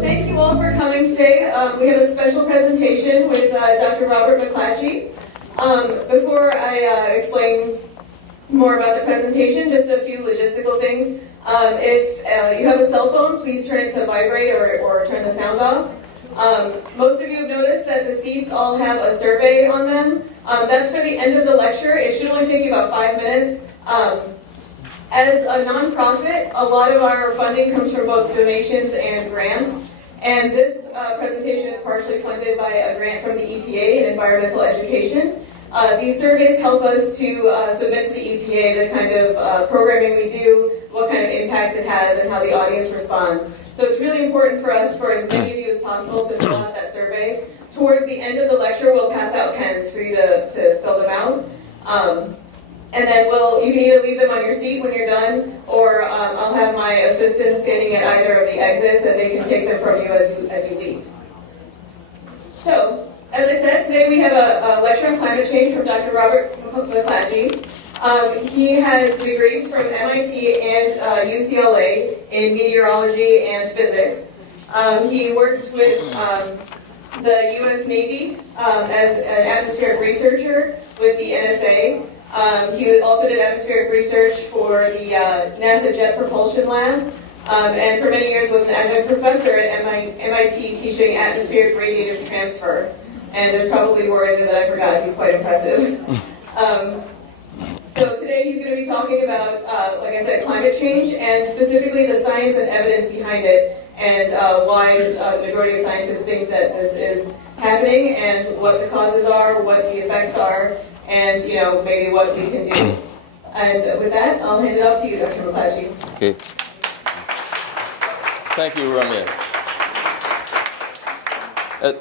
Thank you all for coming today. We have a special presentation with Dr. Robert McClatchey. Before I explain more about the presentation, just a few logistical things. If you have a cell phone, please turn it to vibrate or turn the sound off. Most of you have noticed that the seats all have a survey on them. That's for the end of the lecture. It should only take you about 5 minutes. As a nonprofit, a lot of our funding comes from both donations and grants. And this presentation is partially funded by a grant from the EPA in environmental education. These surveys help us to submit to the EPA the kind of programming we do, what kind of impact it has, and how the audience responds. So it's really important for us, for as many of you as possible, to fill out that survey. Towards the end of the lecture, we'll pass out pens for you to fill them out. And then you can either leave them on your seat when you're done, or I'll have my assistant standing at either of the exits, and they can take them from you as you leave. So, as I said, today we have a lecture on climate change from Dr. Robert McClatchey. He has degrees from MIT and UCLA in meteorology and physics. He worked with the U.S. Navy as an atmospheric researcher with the NSA. He also did atmospheric research for the NASA Jet Propulsion Lab, and for many years was an adjunct professor at MIT teaching atmospheric radiative transfer. And there's probably more in there that I forgot. He's quite impressive. So today he's going to be talking about, like I said, climate change, and specifically the science and evidence behind it, and why the majority of scientists think that this is happening, and what the causes are, what the effects are, and maybe what we can do. And with that, I'll hand it off to you, Dr. McClatchey. Okay. Thank you, Ramya.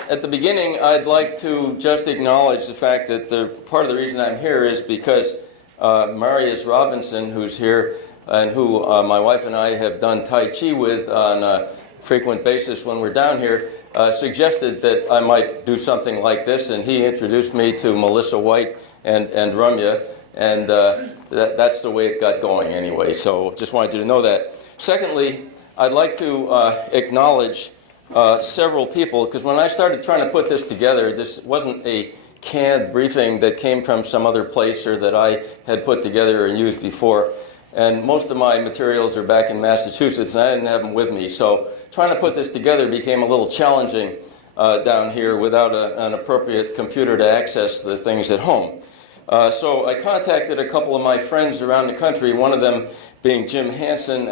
At the beginning, I'd like to just acknowledge the fact that part of the reason I'm here is because Marius Robinson, who's here, and who my wife and I have done Tai Chi with on a frequent basis when we're down here, suggested that I might do something like this, and he introduced me to Melissa White and Ramya, and that's the way it got going anyway. So just wanted you to know that. Secondly, I'd like to acknowledge several people, because when I started trying to put this together, this wasn't a canned briefing that came from some other place or that I had put together and used before. And most of my materials are back in Massachusetts, and I didn't have them with me. So trying to put this together became a little challenging down here without an appropriate computer to access the things at home. So I contacted a couple of my friends around the country, one of them being Jim Hansen,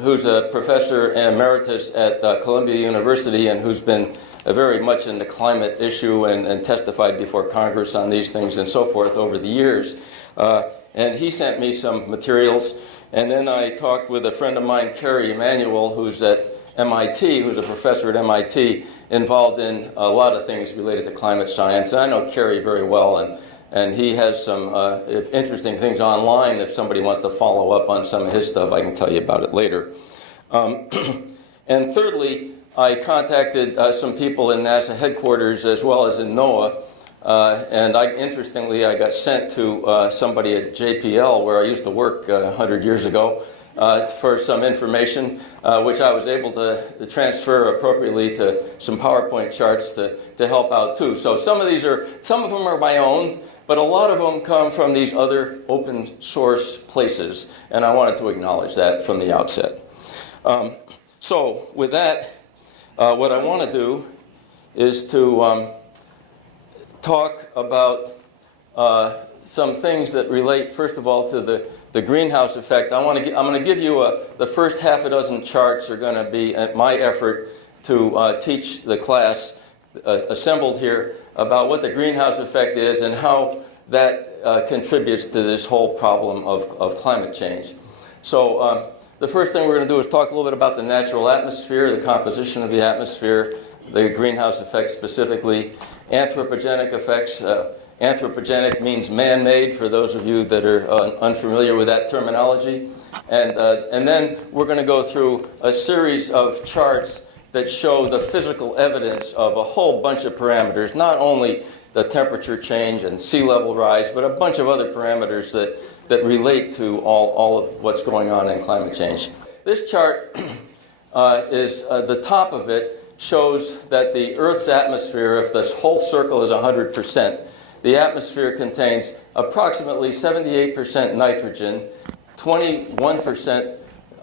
who's a professor emeritus at Columbia University and who's been very much in the climate issue and testified before Congress on these things and so forth over the years. And he sent me some materials. And then I talked with a friend of mine, Kerry Emanuel, who's at MIT, who's a professor at MIT, involved in a lot of things related to climate science. And I know Kerry very well, and he has some interesting things online. If somebody wants to follow up on some of his stuff, I can tell you about it later. And thirdly, I contacted some people in NASA headquarters as well as in NOAA. And interestingly, I got sent to somebody at JPL, where I used to work 100 years ago, for some information, which I was able to transfer appropriately to some PowerPoint charts to help out too. So some of them are my own, but a lot of them come from these other open source places, and I wanted to acknowledge that from the outset. So with that, what I want to do is to talk about some things that relate, first of all, to the greenhouse effect. I'm going to give you the first half a dozen charts are going to be my effort to teach the class assembled here about what the greenhouse effect is and how that contributes to this whole problem of climate change. So the first thing we're going to do is talk a little bit about the natural atmosphere, the composition of the atmosphere, the greenhouse effect specifically, anthropogenic effects. Anthropogenic means man-made, for those of you that are unfamiliar with that terminology. And then we're going to go through a series of charts that show the physical evidence of a whole bunch of parameters, not only the temperature change and sea level rise, but a bunch of other parameters that relate to all of what's going on in climate change. This chart is the top of it shows that the Earth's atmosphere, if this whole circle is 100%, the atmosphere contains approximately 78% nitrogen, 21%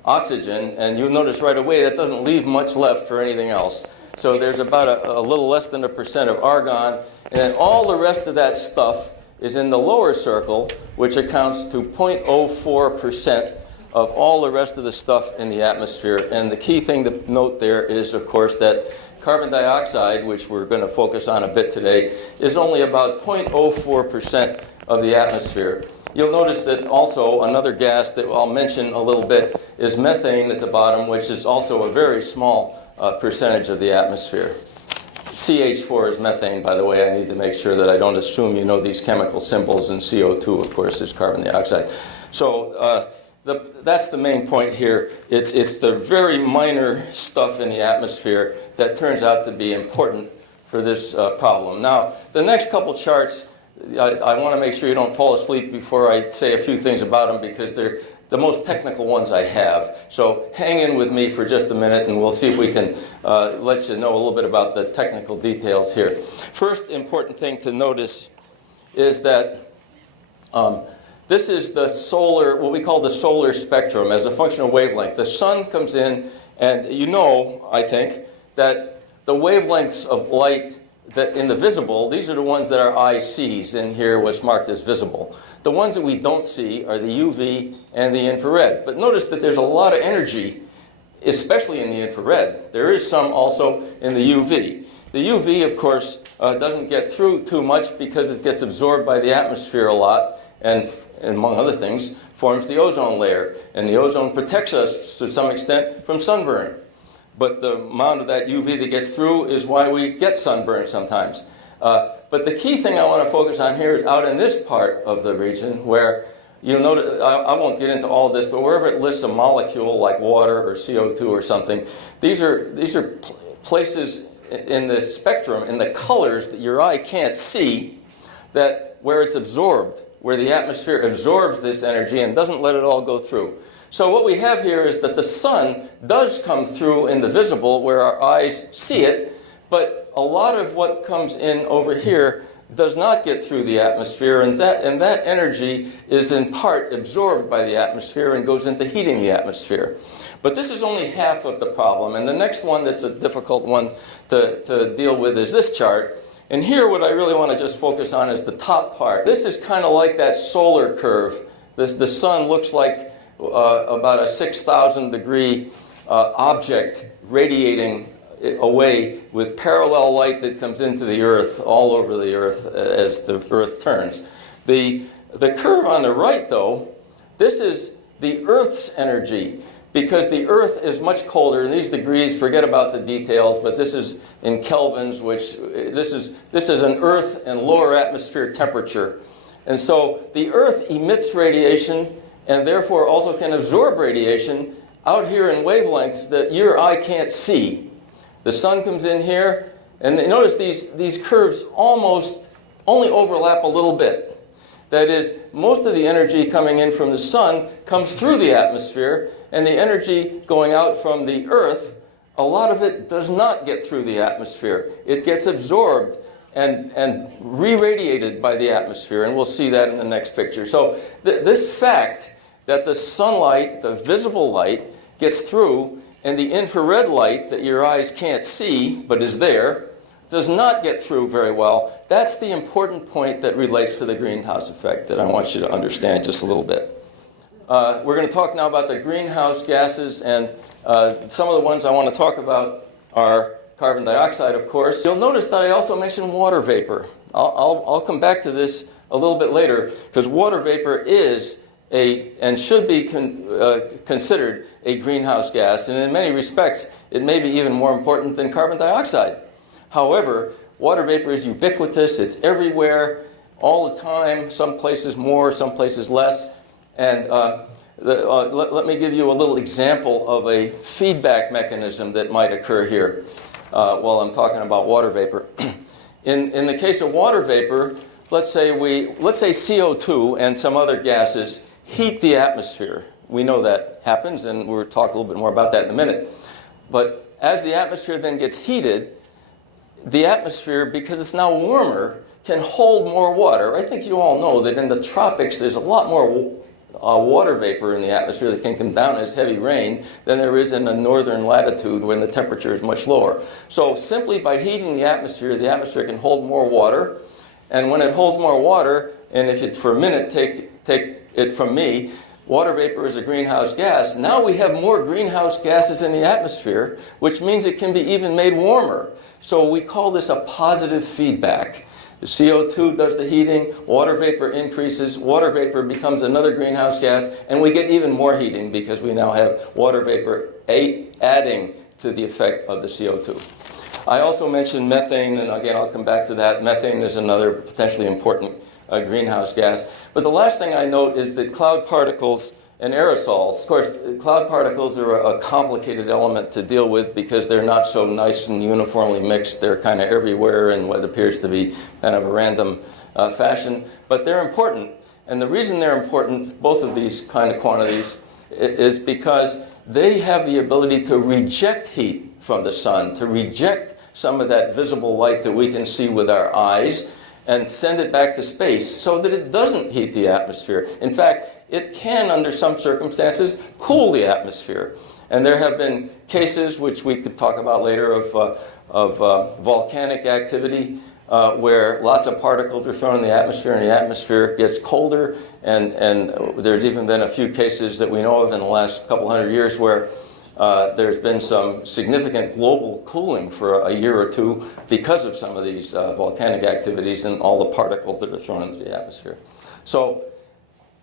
oxygen, and you'll notice right away that doesn't leave much left for anything else. So there's about a little less than 1% of argon, and then all the rest of that stuff is in the lower circle, which accounts to 0.04% of all the rest of the stuff in the atmosphere. And the key thing to note there is, of course, that carbon dioxide, which we're going to focus on a bit today, is only about 0.04% of the atmosphere. You'll notice that also another gas that I'll mention a little bit is methane at the bottom, which is also a very small percentage of the atmosphere. CH4 is methane, by the way. I need to make sure that I don't assume you know these chemical symbols, and CO2, of course, is carbon dioxide. So that's the main point here. It's the very minor stuff in the atmosphere that turns out to be important for this problem. Now, the next couple charts, I want to make sure you don't fall asleep before I say a few things about them, because they're the most technical ones I have. So hang in with me for just a minute, and we'll see if we can let you know a little bit about the technical details here. First important thing to notice is that this is the solar, what we call the solar spectrum as a function of wavelength. The sun comes in, and you know, I think, that the wavelengths of light that in the visible, these are the ones that our eye sees, and here what's marked as visible. The ones that we don't see are the UV and the infrared. But notice that there's a lot of energy, especially in the infrared. There is some also in the UV. The UV, of course, doesn't get through too much because it gets absorbed by the atmosphere a lot, and among other things, forms the ozone layer. And the ozone protects us to some extent from sunburn. But the amount of that UV that gets through is why we get sunburn sometimes. But the key thing I want to focus on here is out in this part of the region where you'll notice, I won't get into all of this, but wherever it lists a molecule like water or CO2 or something, these are places in the spectrum, in the colors that your eye can't see, that where it's absorbed, where the atmosphere absorbs this energy and doesn't let it all go through. So what we have here is that the sun does come through in the visible where our eyes see it, but a lot of what comes in over here does not get through the atmosphere, and that energy is in part absorbed by the atmosphere and goes into heating the atmosphere. But this is only half of the problem, and the next one that's a difficult one to deal with is this chart. And here what I really want to just focus on is the top part. This is kind of like that solar curve. The sun looks like about a 6,000 degree object radiating away with parallel light that comes into the Earth, all over the Earth as the Earth turns. The curve on the right, though, this is the Earth's energy, because the Earth is much colder. In these degrees, forget about the details, but this is in kelvins, which this is an Earth and lower atmosphere temperature. And so the Earth emits radiation and therefore also can absorb radiation out here in wavelengths that your eye can't see. The sun comes in here, and notice these curves almost only overlap a little bit. That is, most of the energy coming in from the sun comes through the atmosphere, and the energy going out from the Earth, a lot of it does not get through the atmosphere. It gets absorbed and re-radiated by the atmosphere, and we'll see that in the next picture. So this fact that the sunlight, the visible light, gets through, and the infrared light that your eyes can't see but is there, does not get through very well. That's the important point that relates to the greenhouse effect that I want you to understand just a little bit. We're going to talk now about the greenhouse gases, and some of the ones I want to talk about are carbon dioxide, of course. You'll notice that I also mentioned water vapor. I'll come back to this a little bit later, because water vapor is and should be considered a greenhouse gas, and in many respects it may be even more important than carbon dioxide. However, water vapor is ubiquitous. It's everywhere, all the time, some places more, some places less. And let me give you a little example of a feedback mechanism that might occur here while I'm talking about water vapor. In the case of water vapor, let's say CO2 and some other gases heat the atmosphere. We know that happens, and we'll talk a little bit more about that in a minute. But as the atmosphere then gets heated, the atmosphere, because it's now warmer, can hold more water. I think you all know that in the tropics there's a lot more water vapor in the atmosphere that can come down as heavy rain than there is in the northern latitude when the temperature is much lower. So simply by heating the atmosphere can hold more water. And when it holds more water, and if you for a minute take it from me, water vapor is a greenhouse gas. Now we have more greenhouse gases in the atmosphere, which means it can be even made warmer. So we call this a positive feedback. The CO2 does the heating, water vapor increases, water vapor becomes another greenhouse gas, and we get even more heating because we now have water vapor adding to the effect of the CO2. I also mentioned methane, and again I'll come back to that. Methane is another potentially important greenhouse gas. But the last thing I note is that cloud particles and aerosols. Of course, cloud particles are a complicated element to deal with because they're not so nice and uniformly mixed. They're kind of everywhere in what appears to be kind of a random fashion. But they're important. And the reason they're important, both of these kind of quantities, is because they have the ability to reject heat from the sun, to reject some of that visible light that we can see with our eyes, and send it back to space so that it doesn't heat the atmosphere. In fact, it can, under some circumstances, cool the atmosphere. And there have been cases, which we could talk about later, of volcanic activity where lots of particles are thrown in the atmosphere and the atmosphere gets colder. And there's even been a few cases that we know of in the last couple hundred years where there's been some significant global cooling for a year or two because of some of these volcanic activities and all the particles that are thrown into the atmosphere. So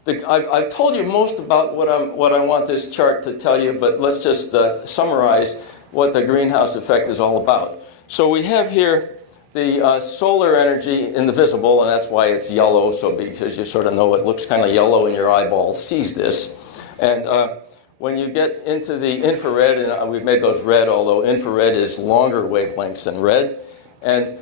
I've told you most about what I want this chart to tell you, but let's just summarize what the greenhouse effect is all about. So we have here the solar energy in the visible, and that's why it's yellow, so because you sort of know it looks kind of yellow and your eyeball sees this. And when you get into the infrared, and we've made those red, although infrared is longer wavelengths than red, and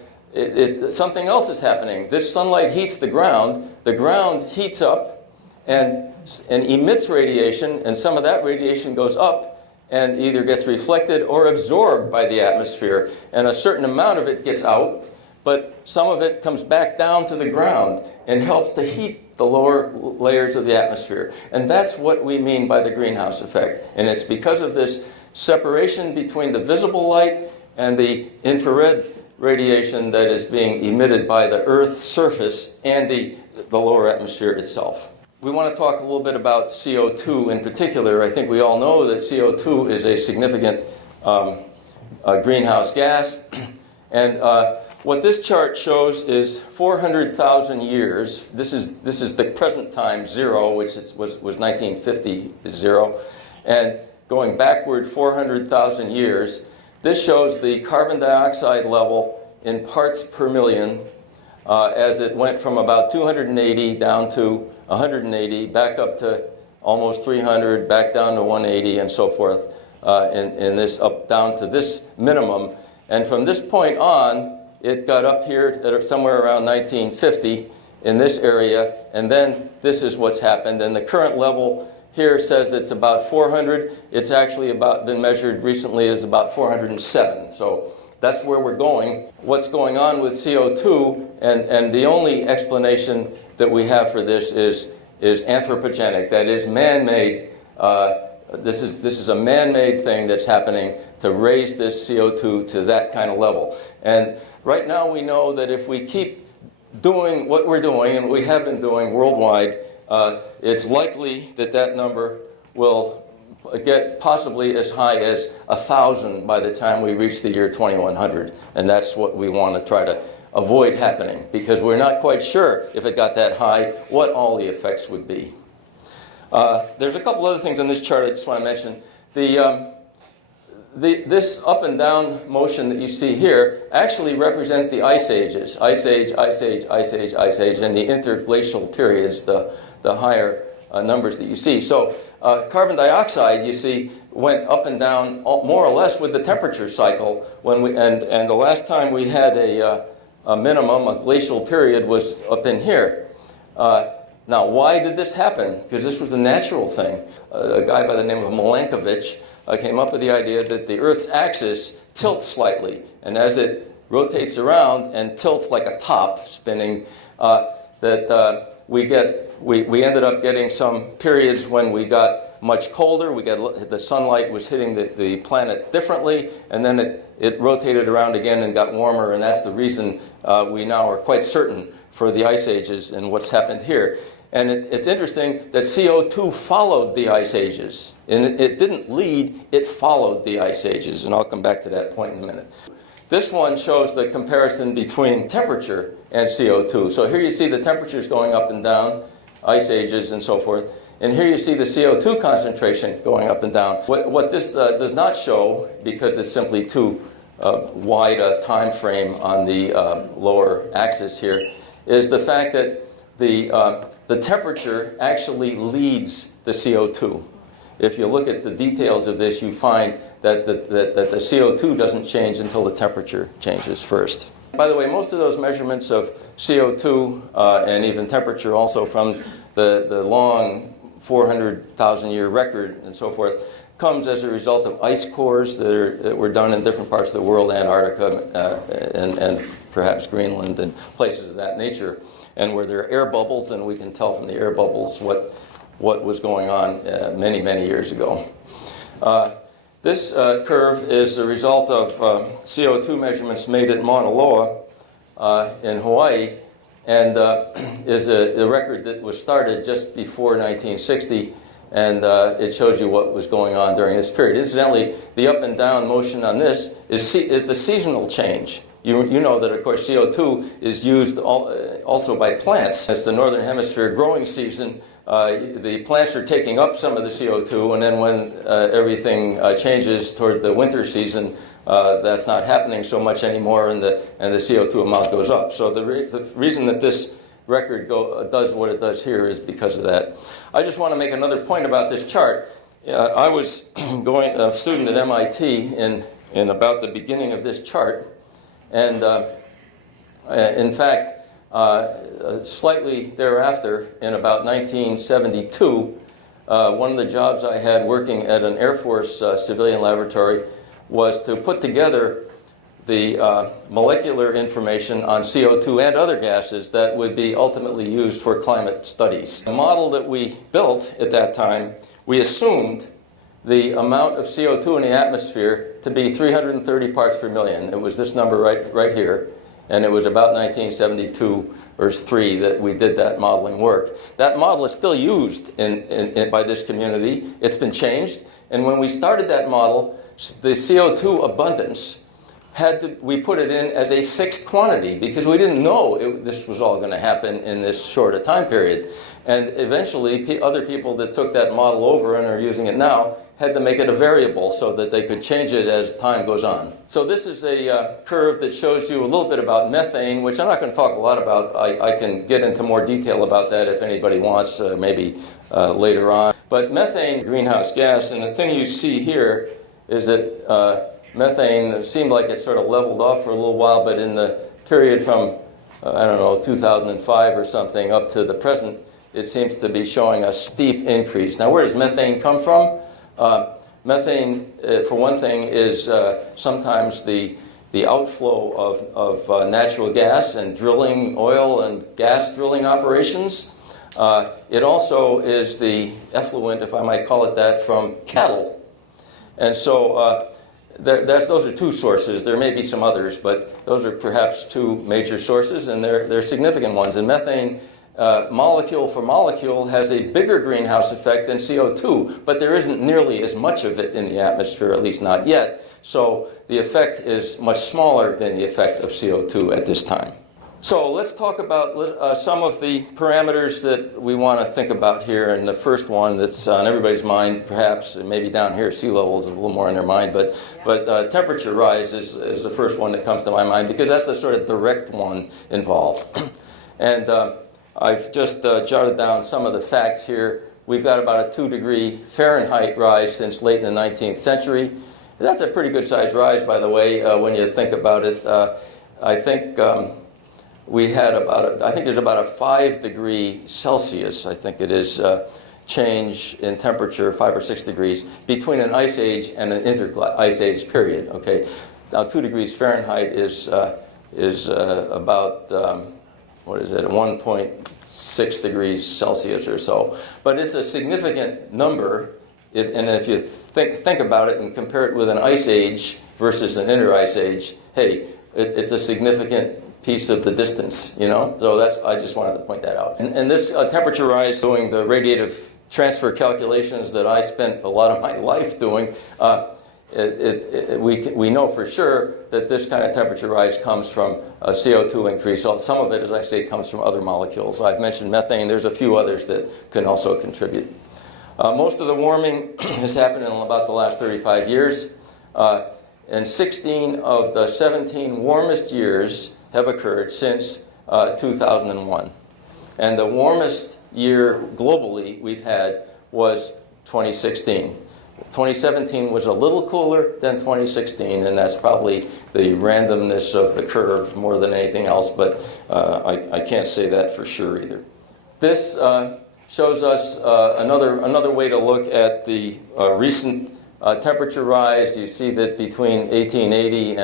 something else is happening. This sunlight heats the ground heats up and emits radiation, and some of that radiation goes up and either gets reflected or absorbed by the atmosphere, and a certain amount of it gets out, but some of it comes back down to the ground and helps to heat the lower layers of the atmosphere. And that's what we mean by the greenhouse effect. And it's because of this separation between the visible light and the infrared radiation that is being emitted by the Earth's surface and the lower atmosphere itself. We want to talk a little bit about CO2 in particular. I think we all know that CO2 is a significant greenhouse gas. And what this chart shows is 400,000 years. This is the present time, zero, which was 1950, zero. And going backward 400,000 years, this shows the carbon dioxide level in parts per million as it went from about 280 down to 180, back up to almost 300, back down to 180, and so forth, in this up down to this minimum. And from this point on, it got up here at somewhere around 1950 in this area, and then this is what's happened. And the current level here says it's about 400. It's actually been measured recently as about 407. So that's where we're going. What's going on with CO2, and the only explanation that we have for this is anthropogenic, that is man-made. This is a man-made thing that's happening to raise this CO2 to that kind of level. And right now we know that if we keep doing what we're doing, and we have been doing worldwide, it's likely that that number will get possibly as high as 1,000 by the time we reach the year 2100. And that's what we want to try to avoid happening, because we're not quite sure if it got that high what all the effects would be. There's a couple other things on this chart I just want to mention. This up and down motion that you see here actually represents the ice ages. Ice age, ice age, ice age, ice age, and the interglacial periods, the higher numbers that you see. So carbon dioxide, you see, went up and down more or less with the temperature cycle. And the last time we had a minimum, a glacial period, was up in here. Now, why did this happen? Because this was a natural thing. A guy by the name of Milankovitch came up with the idea that the Earth's axis tilts slightly, and as it rotates around and tilts like a top spinning, we ended up getting some periods when we got much colder. The sunlight was hitting the planet differently, and then it rotated around again and got warmer, and that's the reason we now are quite certain for the ice ages and what's happened here. And it's interesting that CO2 followed the ice ages. And it didn't lead, it followed the ice ages. And I'll come back to that point in a minute. This one shows the comparison between temperature and CO2. So here you see the temperatures going up and down, ice ages and so forth. And here you see the CO2 concentration going up and down. What this does not show, because it's simply too wide a time frame on the lower axis here, is the fact that the temperature actually leads the CO2. If you look at the details of this, you find that the CO2 doesn't change until the temperature changes first. By the way, most of those measurements of CO2 and even temperature also from the long 400,000 year record and so forth comes as a result of ice cores that were done in different parts of the world, Antarctica and perhaps Greenland and places of that nature, and where there are air bubbles, and we can tell from the air bubbles what was going on many, many years ago. This curve is the result of CO2 measurements made at Mauna Loa in Hawaii, and is a record that was started just before 1960, and it shows you what was going on during this period. Incidentally, the up and down motion on this is the seasonal change. You know that, of course, CO2 is used also by plants. It's the northern hemisphere growing season. The plants are taking up some of the CO2, and then when everything changes toward the winter season, that's not happening so much anymore, and the CO2 amount goes up. So the reason that this record does what it does here is because of that. I just want to make another point about this chart. I was a student at MIT in about the beginning of this chart, and in fact, slightly thereafter, in about 1972, one of the jobs I had working at an Air Force civilian laboratory was to put together the molecular information on CO2 and other gases that would be ultimately used for climate studies. The model that we built at that time, we assumed the amount of CO2 in the atmosphere to be 330 parts per million. It was this number right here. And it was about 1972 or 3 that we did that modeling work. That model is still used by this community. It's been changed. And when we started that model, the CO2 abundance, we put it in as a fixed quantity because we didn't know this was all going to happen in this short a time period. And eventually, other people that took that model over and are using it now had to make it a variable so that they could change it as time goes on. So this is a curve that shows you a little bit about methane, which I'm not going to talk a lot about. I can get into more detail about that if anybody wants, maybe later on. But methane, greenhouse gas, and the thing you see here is that methane seemed like it sort of leveled off for a little while, but in the period from, 2005 or something up to the present, it seems to be showing a steep increase. Now, where does methane come from? Methane, for one thing, is sometimes the outflow of natural gas and drilling, oil and gas drilling operations. It also is the effluent, if I might call it that, from cattle. And so those are two sources. There may be some others, but those are perhaps two major sources, and they're significant ones. And methane, molecule for molecule, has a bigger greenhouse effect than CO2, but there isn't nearly as much of it in the atmosphere, at least not yet. So the effect is much smaller than the effect of CO2 at this time. So let's talk about some of the parameters that we want to think about here. And the first one that's on everybody's mind, perhaps, maybe down here, sea level is a little more on their mind, but temperature rise is the first one that comes to my mind because that's the sort of direct one involved. And I've just jotted down some of the facts here. We've got about a 2-degree Fahrenheit rise since late in the 19th century. That's a pretty good sized rise, by the way, when you think about it. I think we had I think there's about a 5-degree Celsius, I think it is, change in temperature, 5 or 6 degrees, between an ice age and an inter-ice age period. Okay, now 2 degrees Fahrenheit is about what is it, 1.6 degrees Celsius or so. But it's a significant number, and if you think about it and compare it with an ice age versus an inter-ice age, hey, it's a significant piece of the distance, you know? So I just wanted to point that out. And this temperature rise, doing the radiative transfer calculations that I spent a lot of my life doing, we know for sure that this kind of temperature rise comes from CO2 increase. So some of it, as I say, comes from other molecules. I've mentioned methane. There's a few others that can also contribute. Most of the warming has happened in about the last 35 years. And 16 of the 17 warmest years have occurred since 2001. And the warmest year globally we've had was 2016. 2017 was a little cooler than 2016, and that's probably the randomness of the curve more than anything else, but I can't say that for sure either. This shows us another way to look at the recent temperature rise. You see that between 1880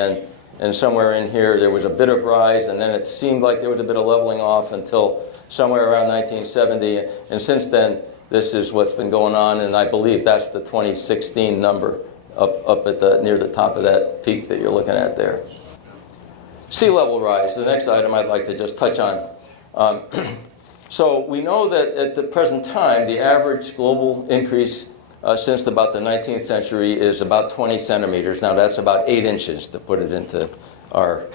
and somewhere in here there was a bit of rise, and then it seemed like there was a bit of leveling off until somewhere around 1970, and since then this is what's been going on, and I believe that's the 2016 number up at near the top of that peak that you're looking at there. Sea level rise, the next item I'd like to just touch on. So we know that at the present time the average global increase since about the 19th century is about 20 centimeters. Now that's about 8 inches to put it into our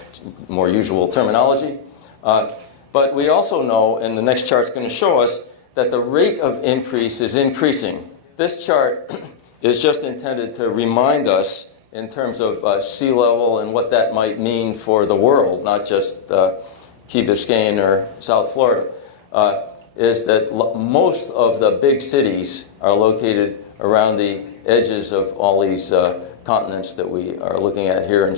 more usual terminology. But we also know, and the next chart's going to show us, that the rate of increase is increasing. This chart is just intended to remind us in terms of sea level and what that might mean for the world, not just Key Biscayne or South Florida, is that most of the big cities are located around the edges of all these continents that we are looking at here, and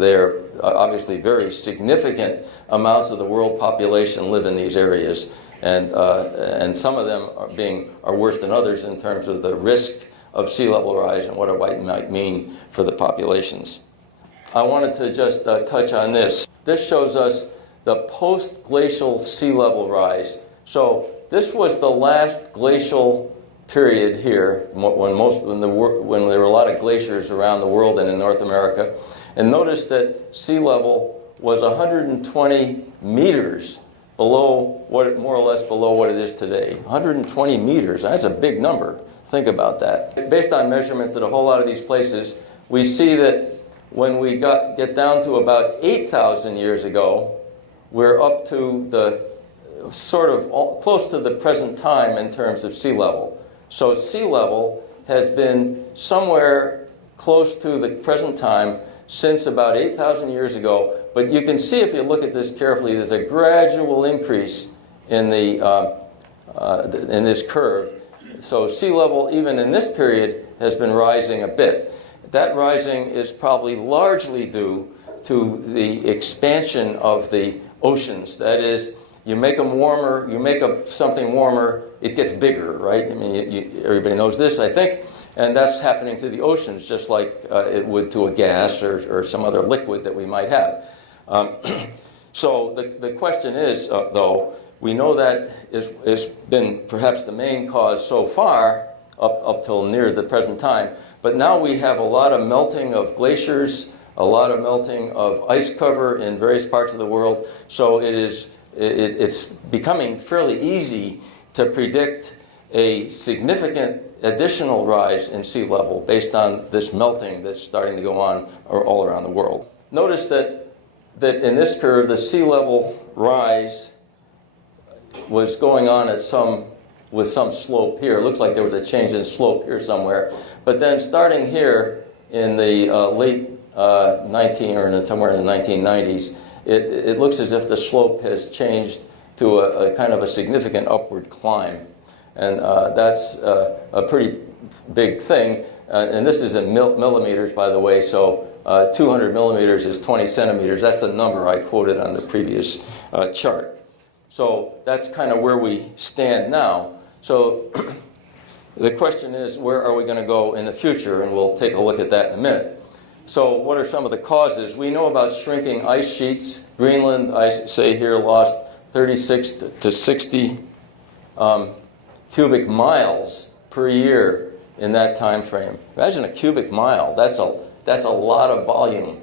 they're obviously very significant amounts of the world population live in these areas, and some of them are worse than others in terms of the risk of sea level rise and what it might mean for the populations. I wanted to just touch on this. This shows us the post-glacial sea level rise. So this was the last glacial period here when there were a lot of glaciers around the world and in North America. And notice that sea level was 120 meters below more or less below what it is today. 120 meters, that's a big number. Think about that. Based on measurements at a whole lot of these places, we see that when we get down to about 8,000 years ago, we're up to the sort of close to the present time in terms of sea level. So sea level has been somewhere close to the present time since about 8,000 years ago. But you can see if you look at this carefully, there's a gradual increase in in this curve. So sea level, even in this period, has been rising a bit. That rising is probably largely due to the expansion of the oceans. That is, you make them warmer, you make something warmer, it gets bigger, right? I mean, everybody knows this, I think. And that's happening to the oceans, just like it would to a gas or some other liquid that we might have. So the question is, though, we know that it's been perhaps the main cause so far up till near the present time. But now we have a lot of melting of glaciers, a lot of melting of ice cover in various parts of the world. So it's becoming fairly easy to predict a significant additional rise in sea level based on this melting that's starting to go on all around the world. Notice that in this curve, the sea level rise was going on with some slope here. It looks like there was a change in slope here somewhere. But then starting here in the late somewhere in the 1990s, it looks as if the slope has changed to a kind of a significant upward climb. And that's a pretty big thing. And this is in millimeters, by the way, so 200 millimeters is 20 centimeters. That's the number I quoted on the previous chart. So that's kind of where we stand now. So the question is, where are we going to go in the future? And we'll take a look at that in a minute. So what are some of the causes? We know about shrinking ice sheets. Greenland, I say here, lost 36 to 60 cubic miles per year in that time frame. Imagine a cubic mile. That's a lot of volume.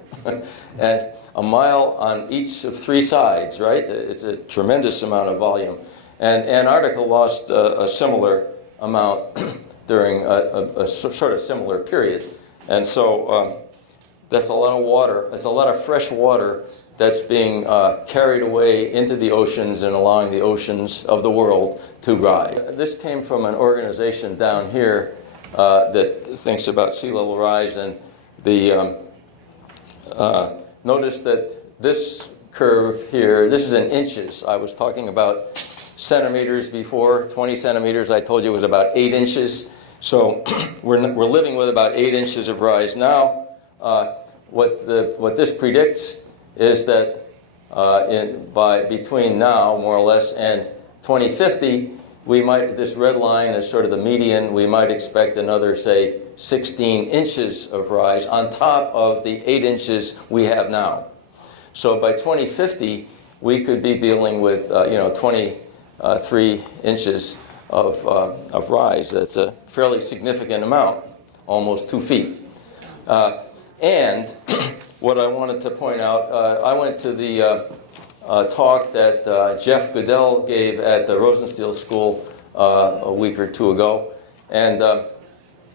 And a mile on each of three sides, right? It's a tremendous amount of volume. And Antarctica lost a similar amount during a sort of similar period. And so that's a lot of water. That's a lot of fresh water that's being carried away into the oceans and allowing the oceans of the world to rise. This came from an organization down here that thinks about sea level rise, and the notice that this curve here, this is in inches. I was talking about centimeters before, 20 centimeters. I told you it was about 8 inches. So we're living with about 8 inches of rise now. What this predicts is that between now, more or less, and 2050, this red line is sort of the median. We might expect another, say, 16 inches of rise on top of the 8 inches we have now. So by 2050, we could be dealing with 23 inches of rise. That's a fairly significant amount, almost 2 feet. And what I wanted to point out, I went to the talk that Jeff Goodell gave at the Rosenstiel School a week or two ago. And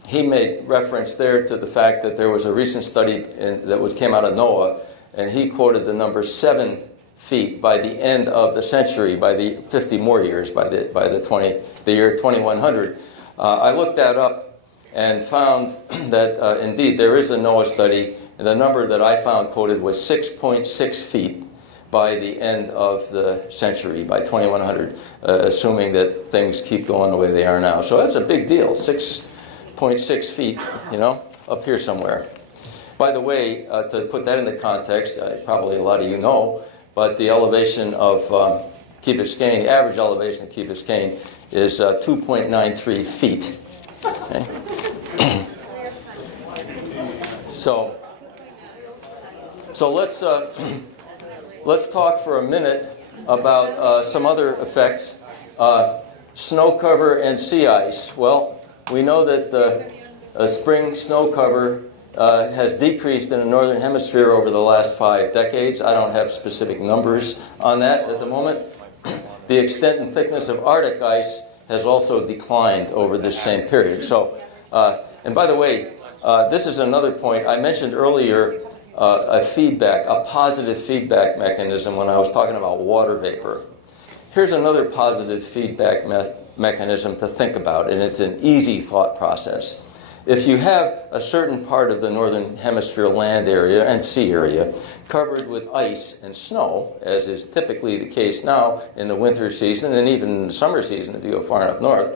he made reference there to the fact that there was a recent study that came out of NOAA, and he quoted the number 7 feet by the end of the century, by the 50 more years, by the year 2100. I looked that up and found that indeed there is a NOAA study, and the number that I found quoted was 6.6 feet by the end of the century, by 2100, assuming that things keep going the way they are now. So that's a big deal, 6.6 feet, up here somewhere. By the way, to put that into context, probably a lot of you know, but the elevation of Key Biscayne, the average elevation of Key Biscayne is 2.93 feet. Okay? So let's talk for a minute about some other effects. Snow cover and sea ice. Well, we know that the spring snow cover has decreased in the northern hemisphere over the last 5 decades. I don't have specific numbers on that at the moment. The extent and thickness of Arctic ice has also declined over this same period. So, and by the way, this is another point. I mentioned earlier a positive feedback mechanism when I was talking about water vapor. Here's another positive feedback mechanism to think about, and it's an easy thought process. If you have a certain part of the northern hemisphere land area and sea area covered with ice and snow, as is typically the case now in the winter season and even in the summer season if you go far enough north,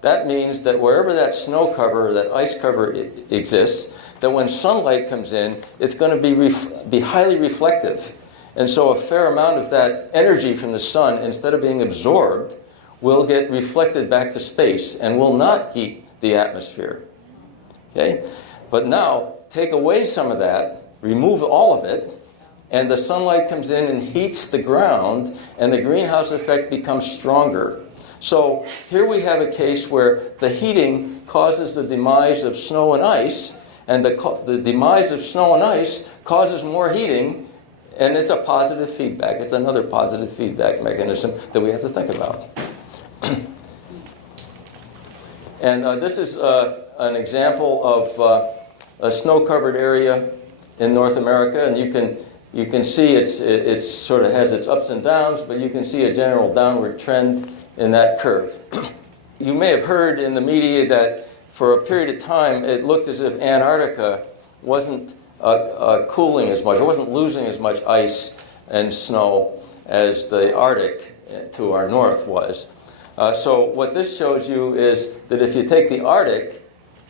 that means that wherever that snow cover or that ice cover exists, that when sunlight comes in, it's going to be highly reflective. And so a fair amount of that energy from the sun, instead of being absorbed, will get reflected back to space and will not heat the atmosphere. Okay? But now, take away some of that, remove all of it, and the sunlight comes in and heats the ground, and the greenhouse effect becomes stronger. So here we have a case where the heating causes the demise of snow and ice, and the demise of snow and ice causes more heating, and it's a positive feedback. It's another positive feedback mechanism that we have to think about. And this is an example of a snow-covered area in North America, and you can see it sort of has its ups and downs, but you can see a general downward trend in that curve. You may have heard in the media that for a period of time it looked as if Antarctica wasn't cooling as much, or wasn't losing as much ice and snow as the Arctic to our north was. So what this shows you is that if you take the Arctic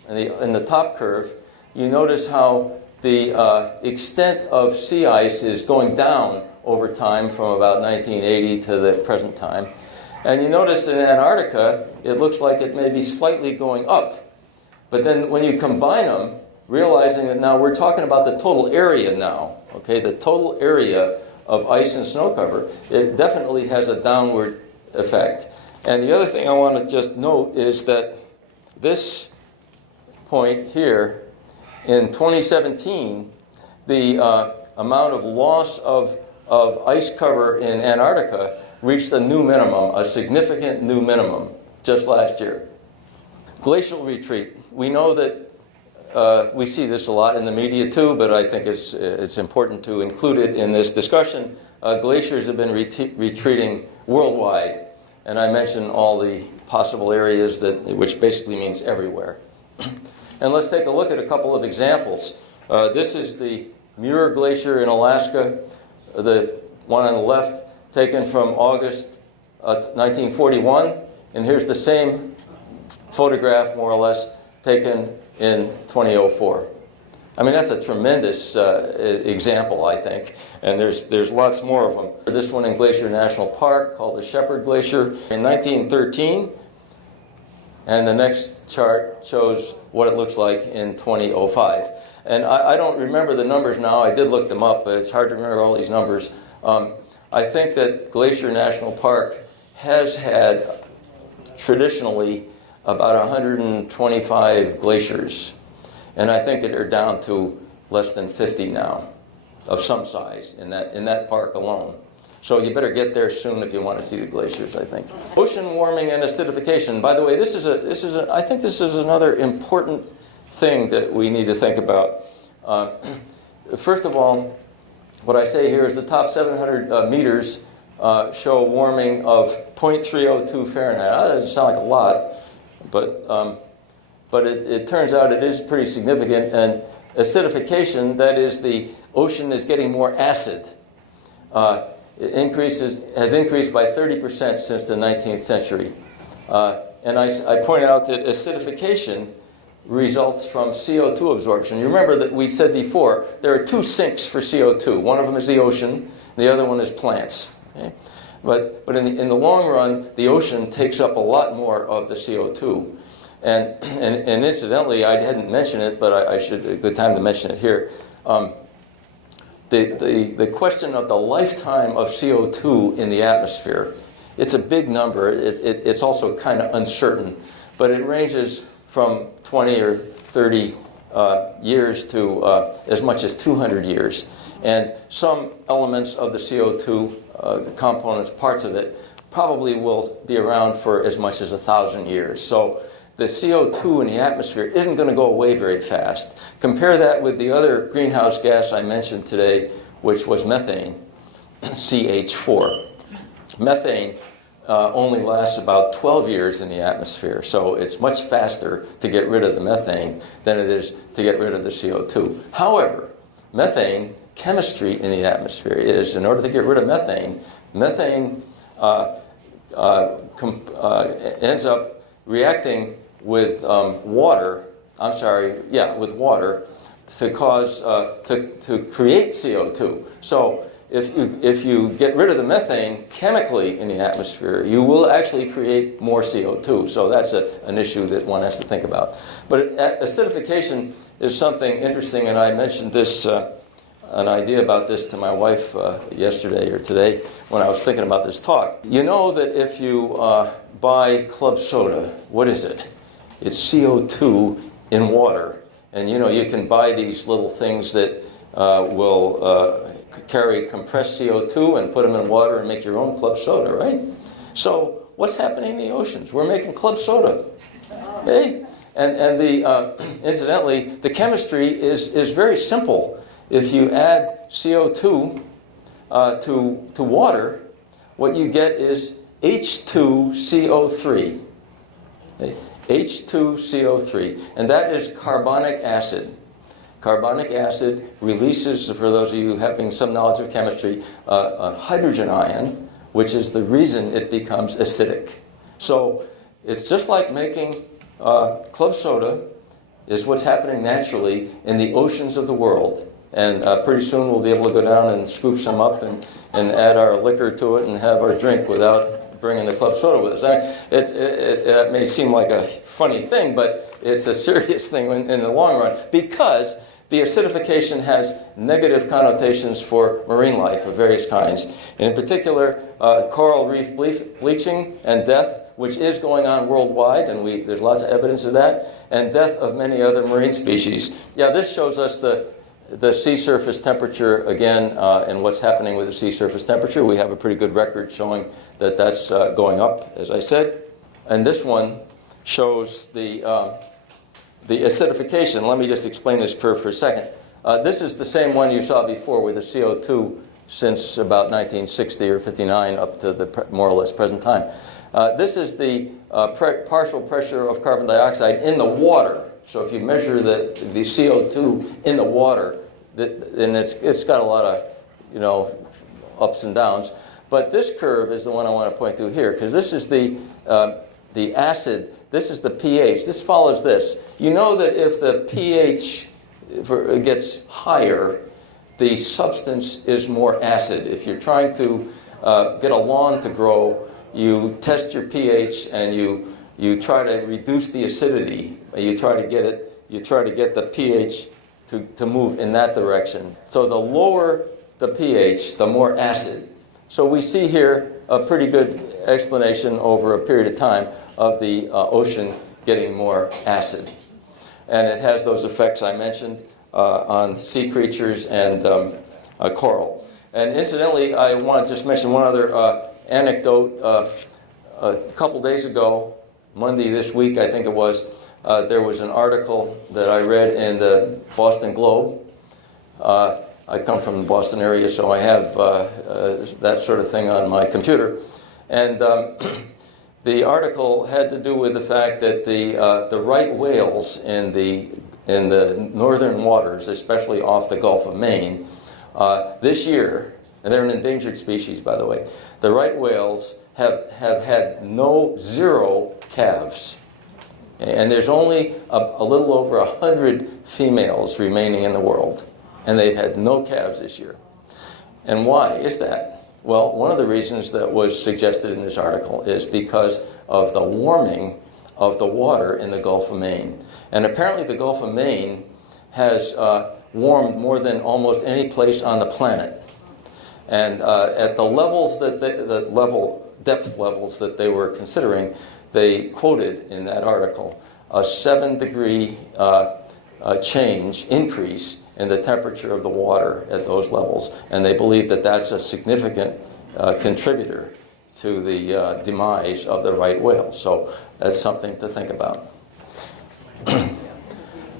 in the top curve, you notice how the extent of sea ice is going down over time from about 1980 to the present time. And you notice in Antarctica, it looks like it may be slightly going up. But then when you combine them, realizing that now we're talking about the total area now, okay, the total area of ice and snow cover, it definitely has a downward effect. And the other thing I want to just note is that this point here, in 2017, the amount of loss of ice cover in Antarctica reached a new minimum, a significant new minimum, just last year. Glacial retreat. We know that we see this a lot in the media too, but I think it's important to include it in this discussion. Glaciers have been retreating worldwide, and I mentioned all the possible areas which basically means everywhere. And let's take a look at a couple of examples. This is the Muir Glacier in Alaska, the one on the left, taken from August 1941, and here's the same photograph, more or less, taken in 2004. I mean, that's a tremendous example, I think, and there's lots more of them. This one in Glacier National Park, called the Shepherd Glacier, in 1913, and the next chart shows what it looks like in 2005. And I don't remember the numbers now. I did look them up, but it's hard to remember all these numbers. I think that Glacier National Park has had traditionally about 125 glaciers. And I think that they're down to less than 50 now, of some size in that park alone. So you better get there soon if you want to see the glaciers, I think. Ocean warming and acidification. By the way, I think this is another important thing that we need to think about. First of all, what I say here is the top 700 meters show warming of 0.302 Fahrenheit. That doesn't sound like a lot, but it turns out it is pretty significant. And acidification, that is, the ocean is getting more acid. It has increased by 30% since the 19th century. And I point out that acidification results from CO2 absorption. You remember that we said before, there are two sinks for CO2. One of them is the ocean, the other one is plants. Okay? But in the long run, the ocean takes up a lot more of the CO2. And incidentally, I hadn't mentioned it, but I should, a good time to mention it here. The question of the lifetime of CO2 in the atmosphere, it's a big number. It's also kind of uncertain, but it ranges from 20 or 30 years to as much as 200 years. And some elements of the CO2 components, parts of it, probably will be around for as much as 1,000 years. So the CO2 in the atmosphere isn't going to go away very fast. Compare that with the other greenhouse gas I mentioned today, which was methane, CH4. Methane only lasts about 12 years in the atmosphere, so it's much faster to get rid of the methane than it is to get rid of the CO2. However, methane chemistry in the atmosphere is, in order to get rid of methane, ends up reacting with water to cause to create CO2. So if you get rid of the methane chemically in the atmosphere, you will actually create more CO2. So that's an issue that one has to think about. But acidification is something interesting, and I mentioned this an idea about this to my wife yesterday or today when I was thinking about this talk. You know that if you buy club soda, what is it? It's CO2 in water. And you know, you can buy these little things that will carry compressed CO2 and put them in water and make your own club soda, right? So what's happening in the oceans? We're making club soda. Okay? And incidentally, the chemistry is very simple. If you add CO2 to water, what you get is H2CO3. Okay? H2CO3, and that is carbonic acid. Carbonic acid releases, for those of you having some knowledge of chemistry, a hydrogen ion, which is the reason it becomes acidic. So it's just like making club soda is what's happening naturally in the oceans of the world. And pretty soon we'll be able to go down and scoop some up and add our liquor to it and have our drink without bringing the club soda with us. It may seem like a funny thing, but it's a serious thing in the long run, because the acidification has negative connotations for marine life of various kinds. In particular, coral reef bleaching and death, which is going on worldwide, and there's lots of evidence of that, and death of many other marine species. Yeah, this shows us the sea surface temperature again, and what's happening with the sea surface temperature. We have a pretty good record showing that that's going up, as I said. And this one shows the acidification. Let me just explain this curve for a second. This is the same one you saw before with the CO2 since about 1960 or 59 up to the more or less present time. This is the partial pressure of carbon dioxide in the water. So if you measure the CO2 in the water, and it's got a lot of ups and downs. But this curve is the one I want to point to here, because this is the acid. This is the pH. This follows this. You know that if the pH gets higher, the substance is more acid. If you're trying to get a lawn to grow, you test your pH and you try to reduce the acidity. You try to get the pH to move in that direction. So the lower the pH, the more acid. So we see here a pretty good explanation over a period of time of the ocean getting more acid. And it has those effects I mentioned on sea creatures and coral. And incidentally, I want to just mention one other anecdote. A couple days ago, Monday this week, I think it was, there was an article that I read in the Boston Globe. I come from the Boston area, so I have that sort of thing on my computer. And the article had to do with the fact that the right whales in the northern waters, especially off the Gulf of Maine, this year, and they're an endangered species, by the way, the right whales have had zero calves. And there's only a little over 100 females remaining in the world. And they've had no calves this year. And why is that? Well, one of the reasons that was suggested in this article is because of the warming of the water in the Gulf of Maine. And apparently the Gulf of Maine has warmed more than almost any place on the planet. And at the levels that depth levels that they were considering, they quoted in that article a 7-degree increase in the temperature of the water at those levels. And they believe that that's a significant contributor to the demise of the right whale. So that's something to think about.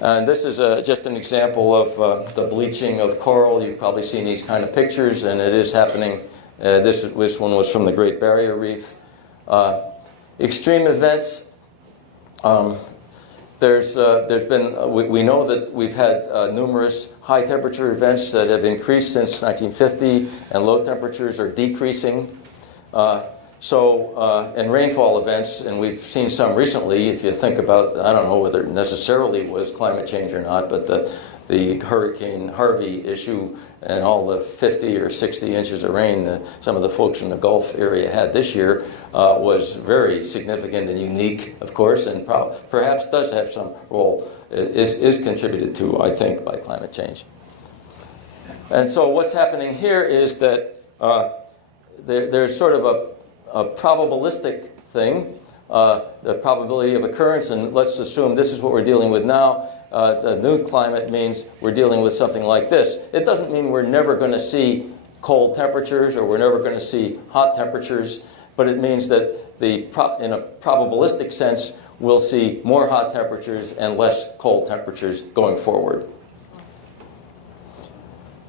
And this is just an example of the bleaching of coral. You've probably seen these kind of pictures, and it is happening. This one was from the Great Barrier Reef. Extreme events. There's been, we know that we've had numerous high temperature events that have increased since 1950, and low temperatures are decreasing. And rainfall events, and we've seen some recently. If you think about, I don't know whether it necessarily was climate change or not, but the Hurricane Harvey issue and all the 50 or 60 inches of rain that some of the folks in the Gulf area had this year was very significant and unique, of course, and perhaps does have some role, is contributed to, I think, by climate change. And so what's happening here is that there's sort of a probabilistic thing, the probability of occurrence, and let's assume this is what we're dealing with now. The new climate means we're dealing with something like this. It doesn't mean we're never going to see cold temperatures or we're never going to see hot temperatures, but it means that in a probabilistic sense, we'll see more hot temperatures and less cold temperatures going forward.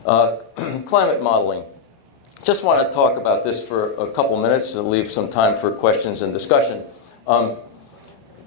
Climate modeling. Just want to talk about this for a couple minutes to leave some time for questions and discussion. I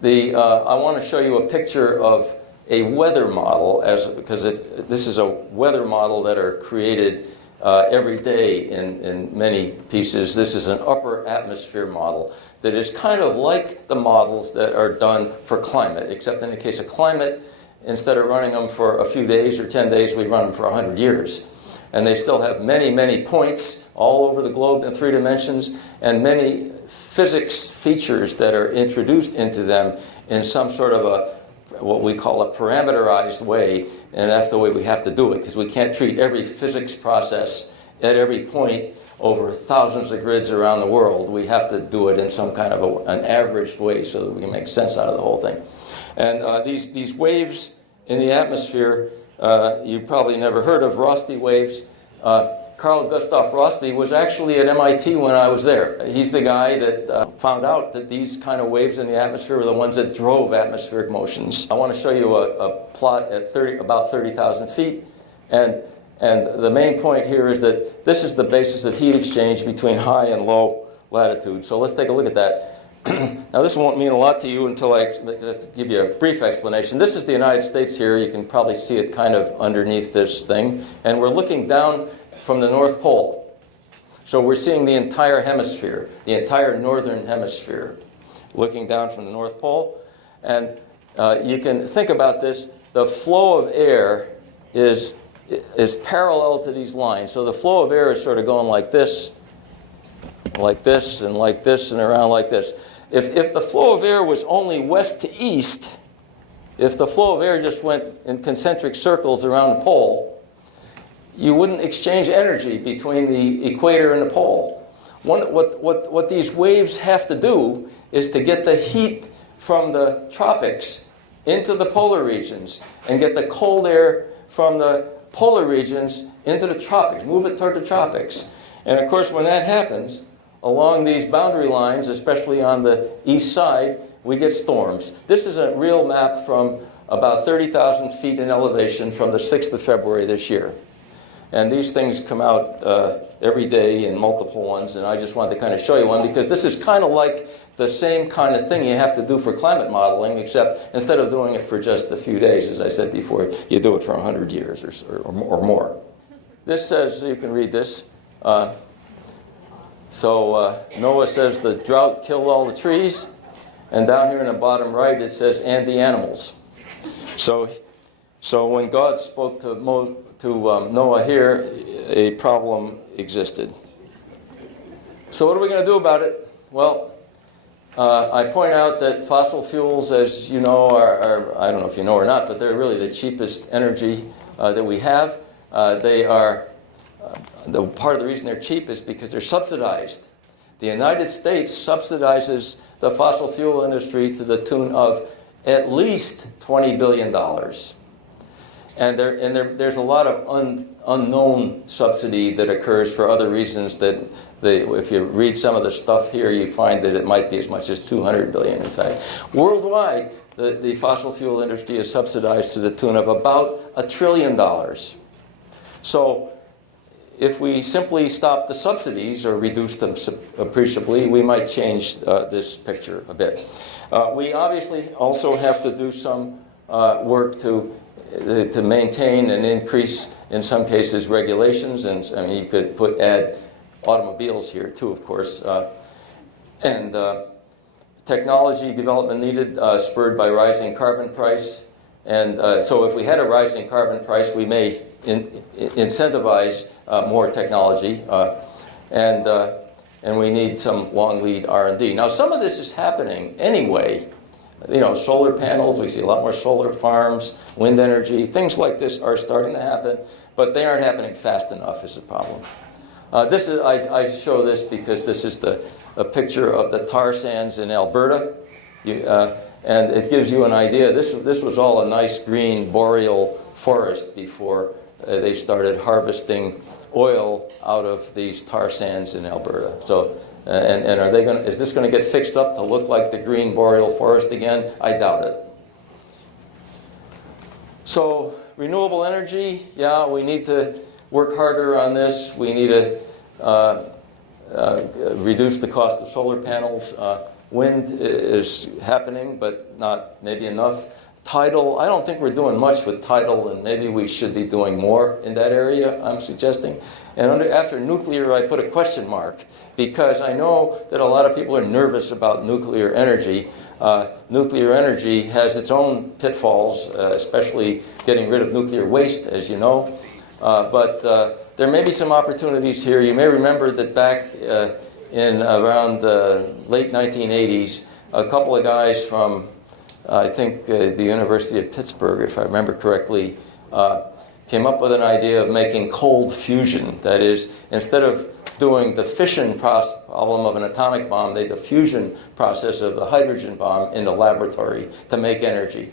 want to show you a picture of a weather model, because this is a weather model that are created every day in many pieces. This is an upper atmosphere model that is kind of like the models that are done for climate, except in the case of climate, instead of running them for a few days or 10 days, we run them for 100 years. And they still have many, many points all over the globe in 3 dimensions. and many physics features that are introduced into them in some sort of what we call a parameterized way, and that's the way we have to do it, because we can't treat every physics process at every point over thousands of grids around the world. We have to do it in some kind of an averaged way so that we can make sense out of the whole thing. And these waves in the atmosphere, you probably never heard of Rossby waves. Carl Gustav Rossby was actually at MIT when I was there. He's the guy that found out that these kind of waves in the atmosphere were the ones that drove atmospheric motions. I want to show you a plot at about 30,000 feet. And the main point here is that this is the basis of heat exchange between high and low latitude. So let's take a look at that. Now this won't mean a lot to you until I just give you a brief explanation. This is the United States here. You can probably see it kind of underneath this thing. And we're looking down from the North Pole. So we're seeing the entire hemisphere, the entire northern hemisphere, looking down from the North Pole. And you can think about this. The flow of air is parallel to these lines. So the flow of air is sort of going like this, and like this, and around like this. If the flow of air was only west to east, if the flow of air just went in concentric circles around the pole, you wouldn't exchange energy between the equator and the pole. What these waves have to do is to get the heat from the tropics into the polar regions and get the cold air from the polar regions into the tropics, move it toward the tropics. And of course, when that happens, along these boundary lines, especially on the east side, we get storms. This is a real map from about 30,000 feet in elevation from the 6th of February this year. And these things come out every day in multiple ones, and I just wanted to kind of show you one because this is kind of like the same kind of thing you have to do for climate modeling, except instead of doing it for just a few days, as I said before, you do it for 100 years or more. This says, you can read this, Noah says the drought killed all the trees, and down here in the bottom right it says, and the animals. So when God spoke to Noah here, a problem existed. So what are we going to do about it? Well, I point out that fossil fuels, as you know, are I don't know if you know or not, but they're really the cheapest energy that we have. They are part of the reason they're cheap is because they're subsidized. The United States subsidizes the fossil fuel industry to the tune of at least $20 billion. And there's a lot of unknown subsidy that occurs for other reasons that if you read some of the stuff here, you find that it might be as much as $200 billion, in fact. Worldwide, the fossil fuel industry is subsidized to the tune of about $1 trillion. So if we simply stop the subsidies or reduce them appreciably, we might change this picture a bit. We obviously also have to do some work to maintain and increase, in some cases, regulations. And I mean, you could add automobiles here too, of course. And technology development needed, spurred by rising carbon price. And so if we had a rising carbon price, we may incentivize more technology. And we need some long lead R&D. Now, some of this is happening anyway. You know, solar panels, we see a lot more solar farms, wind energy, things like this are starting to happen, but they aren't happening fast enough is the problem. I show this because this is a picture of the tar sands in Alberta, and it gives you an idea. This was all a nice green boreal forest before they started harvesting oil out of these tar sands in Alberta. So. And are they going? Is this going to get fixed up to look like the green boreal forest again? I doubt it. So renewable energy, yeah, we need to work harder on this. We need to reduce the cost of solar panels. Wind is happening, but not maybe enough. Tidal, I don't think we're doing much with tidal, and maybe we should be doing more in that area, I'm suggesting. And after nuclear, I put a question mark, because I know that a lot of people are nervous about nuclear energy. Nuclear energy has its own pitfalls, especially getting rid of nuclear waste, as you know. But there may be some opportunities here. You may remember that back in around the late 1980s, a couple of guys from, I think, the University of Pittsburgh, if I remember correctly, came up with an idea of making cold fusion. That is, instead of doing the fission problem of an atomic bomb, they did the fusion process of the hydrogen bomb in the laboratory to make energy.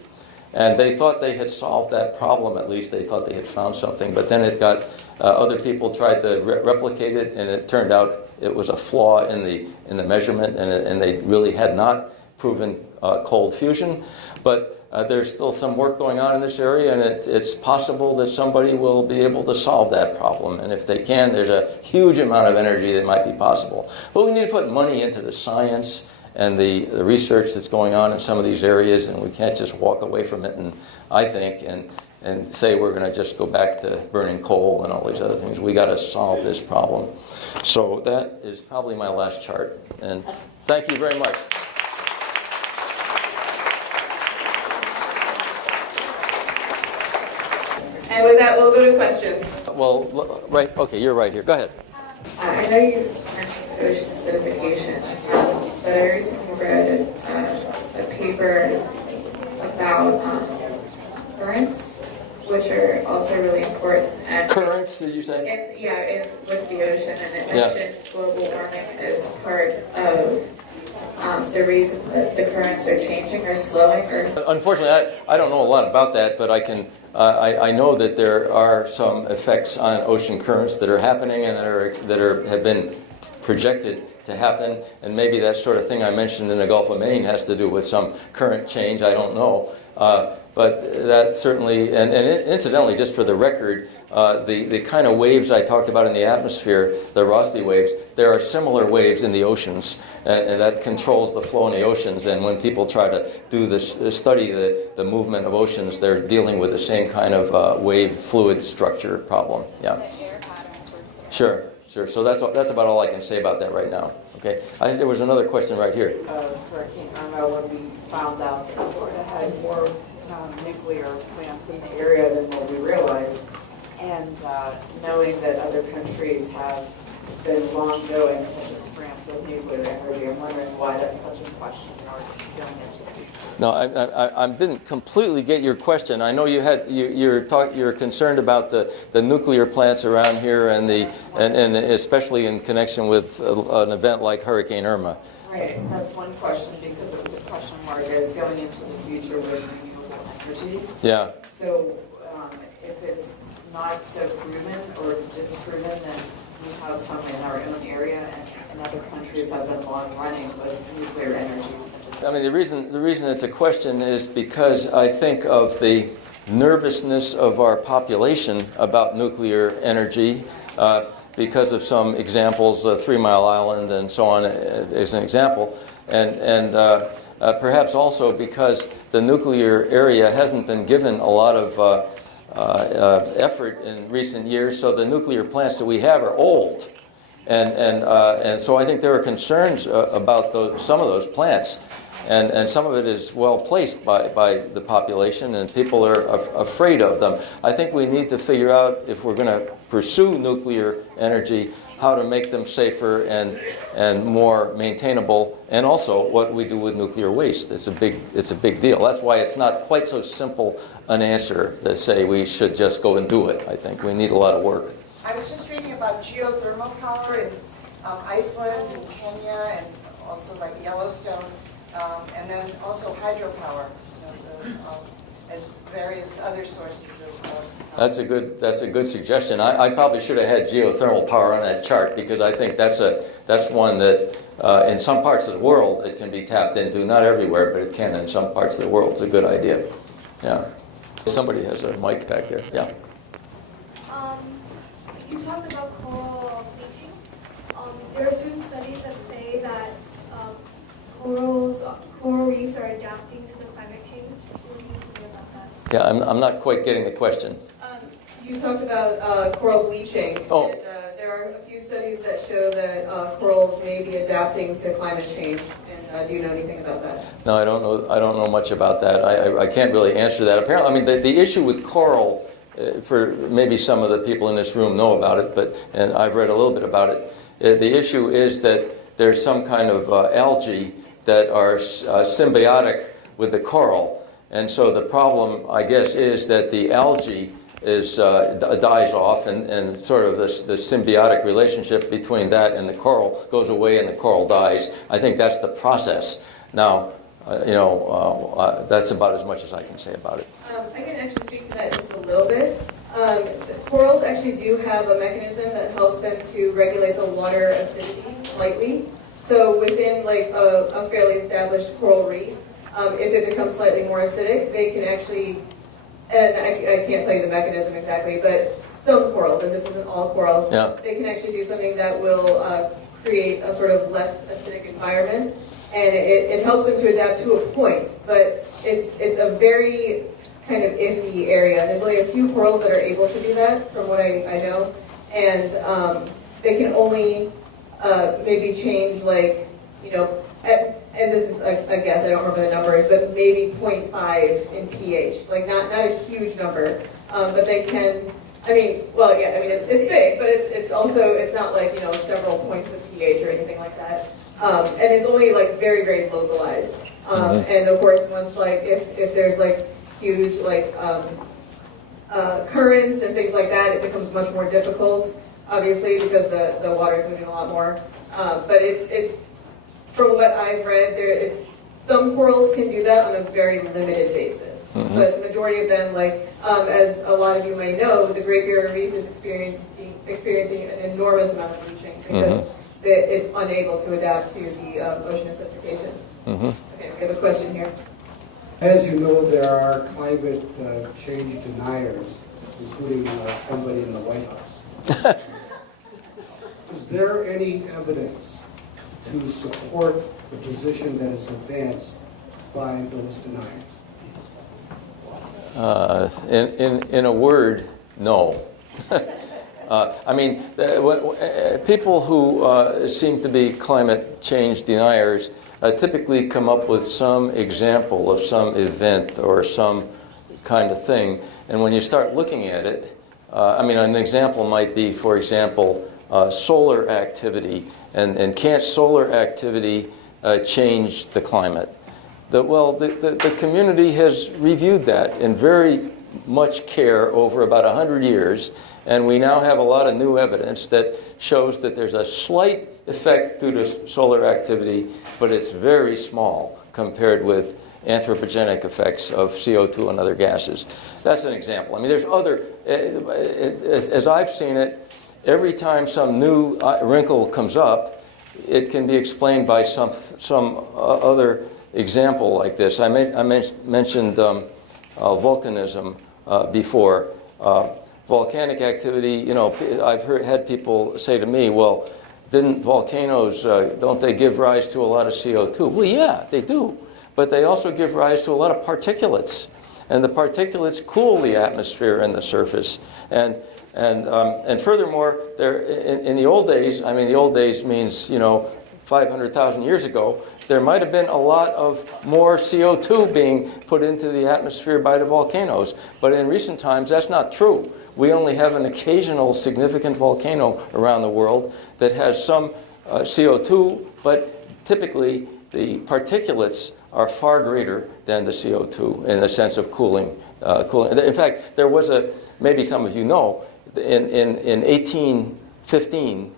And they thought they had solved that problem, at least they thought they had found something, but then it got, other people tried to replicate it, and it turned out it was a flaw in the measurement, and they really had not proven cold fusion. But there's still some work going on in this area, and it's possible that somebody will be able to solve that problem. And if they can, there's a huge amount of energy that might be possible. But we need to put money into the science and the research that's going on in some of these areas, and we can't just walk away from it, and I think, and say we're going to just go back to burning coal and all these other things. We got to solve this problem. So that is probably my last chart. And thank you very much. And with that, we'll go to questions. Well, right, okay, you're right here. Go ahead. I know you mentioned ocean acidification, but I recently read a paper about currents, which are also really important. And Currents, did you say? With the ocean, and it mentioned global warming as part of the reason that the currents are changing or slowing. Unfortunately, I don't know a lot about that, but I know that there are some effects on ocean currents that are happening and that have been projected to happen, and maybe that sort of thing I mentioned in the Gulf of Maine has to do with some current change. I don't know, but that certainly, and incidentally, just for the record, the kind of waves I talked about in the atmosphere, the Rossby waves, there are similar waves in the oceans, and that controls the flow in the oceans. And when people try to do this, study the movement of oceans, they're dealing with the same kind of wave fluid structure problem. Yeah. The air patterns were similar. Sure. So that's about all I can say about that right now. Okay. I think there was another question right here. Hurricane Irma, when we found out that Florida had more nuclear plants in the area than what we realized, and knowing that other countries have been long going, such as France with nuclear energy, I'm wondering why that's such a question going into it. No, I didn't completely get your question. I know you're concerned about the nuclear plants around here and especially in connection with an event like Hurricane Irma. Right, that's one question, because it was a question mark as going into the future with renewable energy. Yeah. So if it's not so proven or disproven, then we have some in our own area, and other countries have been long running with nuclear energy. I mean, the reason it's a question is because I think of the nervousness of our population about nuclear energy, because of some examples, 3 Mile Island and so on as an example, and perhaps also because the nuclear area hasn't been given a lot of effort in recent years, so the nuclear plants that we have are old, and so I think there are concerns about some of those plants, and some of it is well placed by the population, and people are afraid of them. I think we need to figure out, if we're going to pursue nuclear energy, how to make them safer and more maintainable, and also what we do with nuclear waste. It's a big deal. That's why it's not quite so simple an answer to say we should just go and do it. I think we need a lot of work. I was just reading about geothermal power in Iceland and Kenya, and also like Yellowstone, and then also hydropower, as various other sources of That's a good suggestion. I probably should have had geothermal power on that chart, because I think that's one that in some parts of the world it can be tapped into. Not everywhere, but it can in some parts of the world. It's a good idea. Yeah. Somebody has a mic back there. Yeah. You talked about coral bleaching. There are certain studies that say that coral reefs are adapting to the climate change. What do you say about that? Yeah, I'm not quite getting the question. You talked about coral bleaching. Oh. And, there are a few studies that show that corals may be adapting to climate change. And do you know anything about that? No, I don't know much about that. I can't really answer that. Apparently, I mean, the issue with coral, for maybe some of the people in this room know about it, and I've read a little bit about it. The issue is that there's some kind of algae that are symbiotic with the coral. And so the problem, I guess, is that the algae dies off, and sort of the symbiotic relationship between that and the coral goes away and the coral dies. I think that's the process. Now, that's about as much as I can say about it. I can actually speak to that just a little bit. Corals actually do have a mechanism that helps them to regulate the water acidity slightly. So within like a fairly established coral reef, if it becomes slightly more acidic, they can actually, and I can't tell you the mechanism exactly, but some corals, and this isn't all corals, they can actually do something that will create a sort of less acidic environment, and it helps them to adapt to a point, but it's a very kind of iffy area. There's only a few corals that are able to do that, from what I know, and they can only maybe change and this is a guess, I don't remember the numbers, but maybe 0.5 in pH, like not a huge number, but they can, it's big, but it's also, it's not like, several points of pH or anything like that, and it's only like very, very localized, and of course, once if there's huge currents and things like that, it becomes much more difficult, obviously, because the water is moving a lot more, but it's from what I've read, some corals can do that on a very limited basis. But the majority of them, as a lot of you may know, the Great Barrier Reef is experiencing an enormous amount of bleaching because it's unable to adapt to the ocean acidification. Okay, we have a question here. As you know, there are climate change deniers, including somebody in the White House. Is there any evidence to support the position that is advanced by those deniers? In a word, no. People who seem to be climate change deniers typically come up with some example of some event or some kind of thing. And when you start looking at it, an example might be, for example, solar activity. And can't solar activity change the climate? The community has reviewed that in very much care over about 100 years, and we now have a lot of new evidence that shows that there's a slight effect due to solar activity, but it's very small compared with anthropogenic effects of CO2 and other gases. That's an example. There's other, as I've seen it, every time some new wrinkle comes up, it can be explained by some other example like this. I mentioned volcanism before. Volcanic activity, I've had people say to me, well, didn't volcanoes, don't they give rise to a lot of CO2? Well, yeah, they do. But they also give rise to a lot of particulates. And the particulates cool the atmosphere and the surface. And furthermore, in the old days, the old days means, 500,000 years ago, there might have been a lot of more CO2 being put into the atmosphere by the volcanoes. But in recent times, that's not true. We only have an occasional significant volcano around the world that has some CO2, but typically the particulates are far greater than the CO2 in the sense of cooling. In fact, there was maybe some of you know, in 1816,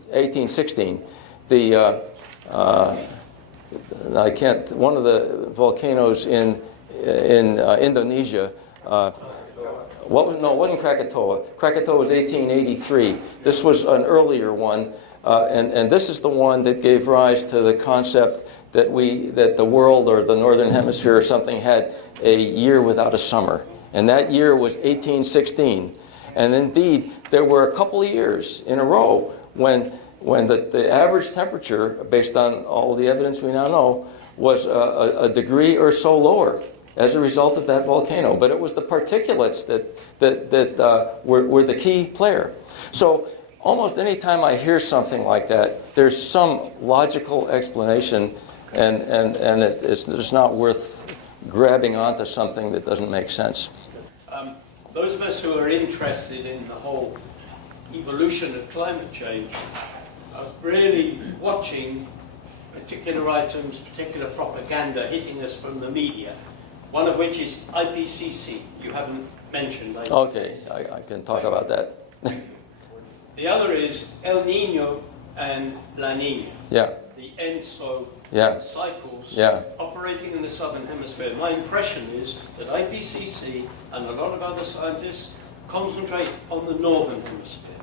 one of the volcanoes in Indonesia, it wasn't Krakatoa. Krakatoa was 1883. This was an earlier one, and this is the one that gave rise to the concept that the world or the northern hemisphere or something had a year without a summer, and that year was 1816. And indeed, there were a couple of years in a row when the average temperature, based on all the evidence we now know, was a degree or so lower as a result of that volcano. But it was the particulates that were the key player. So almost any time I hear something like that, there's some logical explanation, and it's just not worth grabbing onto something that doesn't make sense. Those of us who are interested in the whole evolution of climate change are really watching particular items, particular propaganda hitting us from the media, one of which is IPCC. You haven't mentioned IPCC. Okay, I can talk about that. The other is El Nino and La Nina, Yeah, the ENSO yeah, cycles yeah. operating in the southern hemisphere. My impression is that IPCC and a lot of other scientists concentrate on the northern hemisphere.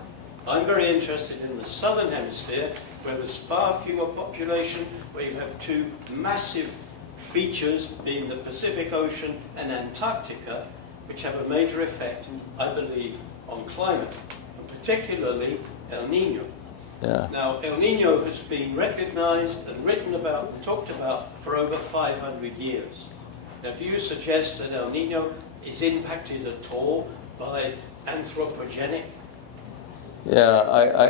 I'm very interested in the southern hemisphere, where there's far fewer population, where you have two massive features, being the Pacific Ocean and Antarctica, which have a major effect, I believe, on climate, and particularly El Nino. Yeah. Now, El Nino has been recognized and written about and talked about for over 500 years. Now, do you suggest that El Nino is impacted at all by anthropogenic? Yeah,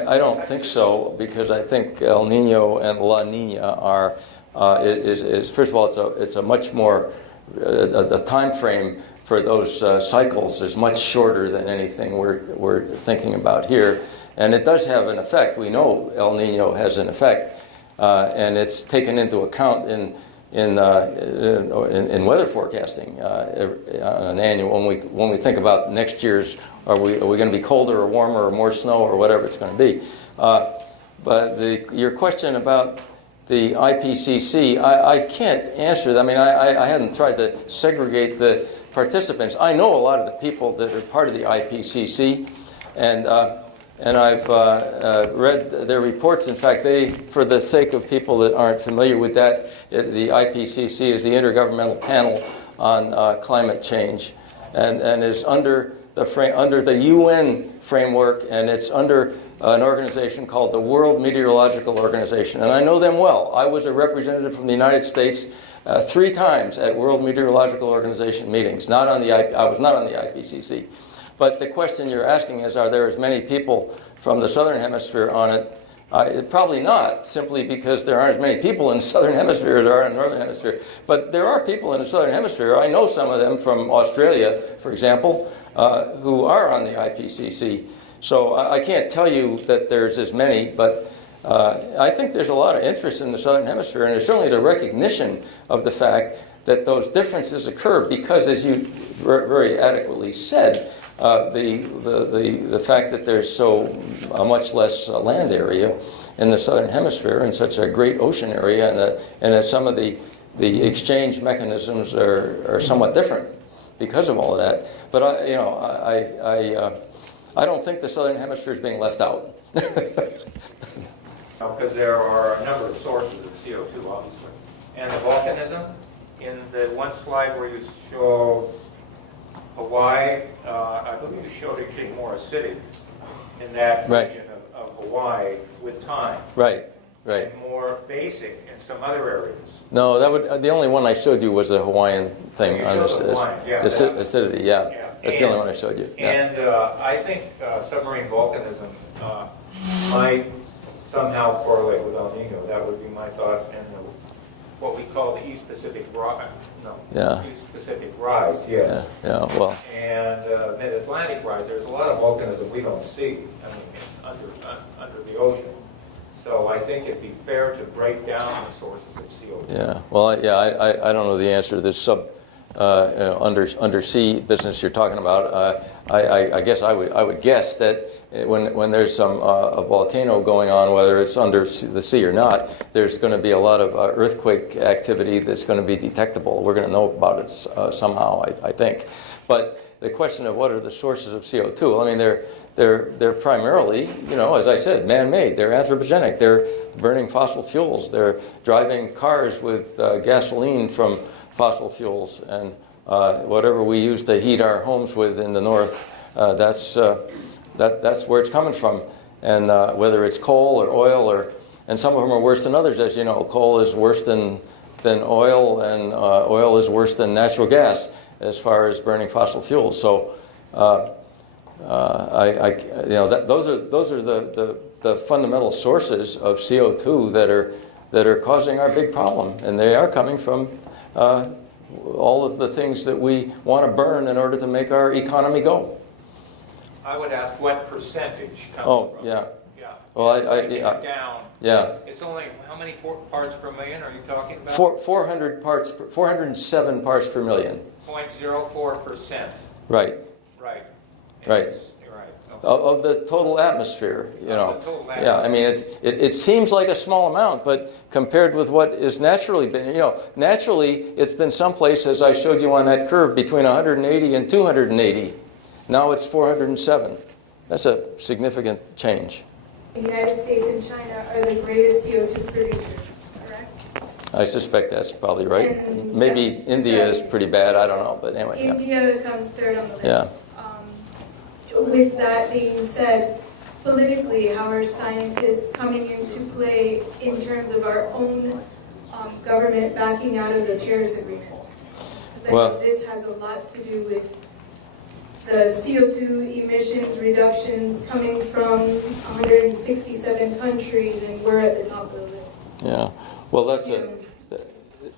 I don't think so, because I think El Nino and La Nina are, first of all, it's a much more, the time frame for those cycles is much shorter than anything we're thinking about here. And it does have an effect. We know El Nino has an effect, and it's taken into account in weather forecasting on an annual. When we think about next year's, are we going to be colder or warmer or more snow or whatever it's going to be? But your question about the IPCC, I can't answer that. I mean, I hadn't tried to segregate the participants. I know a lot of the people that are part of the IPCC, and I've read their reports. In fact, for the sake of people that aren't familiar with that, the IPCC is the Intergovernmental Panel on Climate Change, and is under the UN framework, and it's under an organization called the World Meteorological Organization, and I know them well. I was a representative from the United States 3 times at World Meteorological Organization meetings. I was not on the IPCC. But the question you're asking is, are there as many people from the Southern Hemisphere on it? Probably not, simply because there aren't as many people in the Southern Hemisphere as there are in the Northern Hemisphere. But there are people in the Southern Hemisphere. I know some of them from Australia, for example, who are on the IPCC. So I can't tell you that there's as many, but I think there's a lot of interest in the Southern Hemisphere, and there certainly is a recognition of the fact that those differences occur because, as you very adequately said, the fact that there's so much less land area in the Southern Hemisphere and such a great ocean area, and that some of the exchange mechanisms are somewhat different because of all of that. But I don't think the Southern Hemisphere is being left out. Because there are a number of sources of CO2, obviously. And the volcanism, in the one slide where you show Hawaii, I believe you showed it getting more acidic in that region of Hawaii with time. Right. And more basic in some other areas. No, the only one I showed you was the Hawaiian thing on acidity. Yeah, that's the only one I showed you. Yeah. And I think submarine volcanism might somehow correlate with El Nino. That would be my thought. And what we call the East Pacific Rise. East Pacific Rise, yes. Yeah, well. And Mid-Atlantic Rise. There's a lot of volcanism we don't see. I mean, under the ocean. So I think it'd be fair to break down the sources of CO2. Yeah, well, I don't know the answer to this undersea business you're talking about. I guess I would guess that when there's some a volcano going on, whether it's under the sea or not, there's going to be a lot of earthquake activity that's going to be detectable. We're going to know about it somehow, I think. But the question of what are the sources of CO2? I mean, they're primarily, as I said, man-made. They're anthropogenic. They're burning fossil fuels. They're driving cars with gasoline from fossil fuels, and whatever we use to heat our homes with in the north, that's where it's coming from. And whether it's coal or oil, and some of them are worse than others, as you know. Coal is worse than oil, and oil is worse than natural gas as far as burning fossil fuels. So, those are the fundamental sources of CO2 that are causing our big problem, and they are coming from all of the things that we want to burn in order to make our economy go. I would ask what percentage comes from. Oh, yeah. Yeah. Well, Breaking it down. yeah. It's only, how many parts per million are you talking about? 407 parts per million. 0.04%. Right. Right. Right. You're right. Okay. Of the total atmosphere, you know. Of the total Yeah, I mean, it seems like a small amount, but compared with what is naturally been, you know, naturally it's been someplace, as I showed you on that curve, between 180 and 280. Now it's 407. That's a significant change. The United States and China are the greatest CO2 producers, correct? I suspect that's probably right. And Maybe that's India is right. pretty bad, I don't know, but anyway. Yeah. India comes third on the list. Yeah. With that being said, politically, how are scientists coming into play in terms of our own government backing out of the Paris Agreement? Because I Well- know this has a lot to do with the CO2 emissions reductions coming from 167 countries, and we're at the top of the list. Yeah. Well, that's You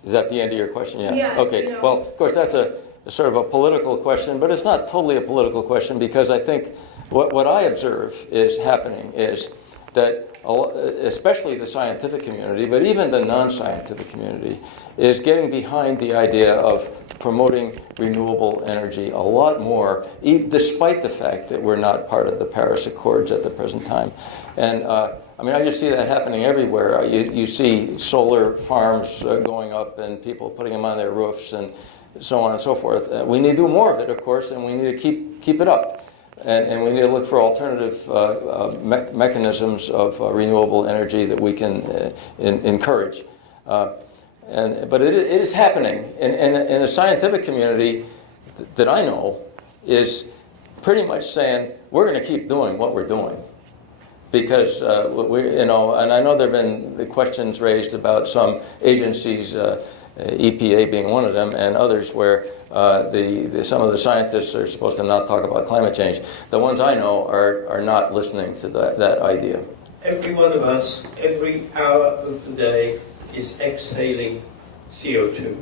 is that the end of your question? Yeah. Yeah, Okay. you know. Well, of course, that's a sort of a political question, but it's not totally a political question because I think what I observe is happening is that, especially the scientific community, but even the non-scientific community, is getting behind the idea of promoting renewable energy a lot more, despite the fact that we're not part of the Paris Accords at the present time. And I mean, I just see that happening everywhere. You see solar farms going up and people putting them on their roofs and so on and so forth. We need to do more of it, of course, and we need to keep it up. And we need to look for alternative mechanisms of renewable energy that we can encourage. But it is happening. And the scientific community that I know is pretty much saying, we're going to keep doing what we're doing. Because, and I know there have been questions raised about some agencies, EPA being one of them, and others where some of the scientists are supposed to not talk about climate change. The ones I know are not listening to that idea. Every one of us, every hour of the day, is exhaling CO2.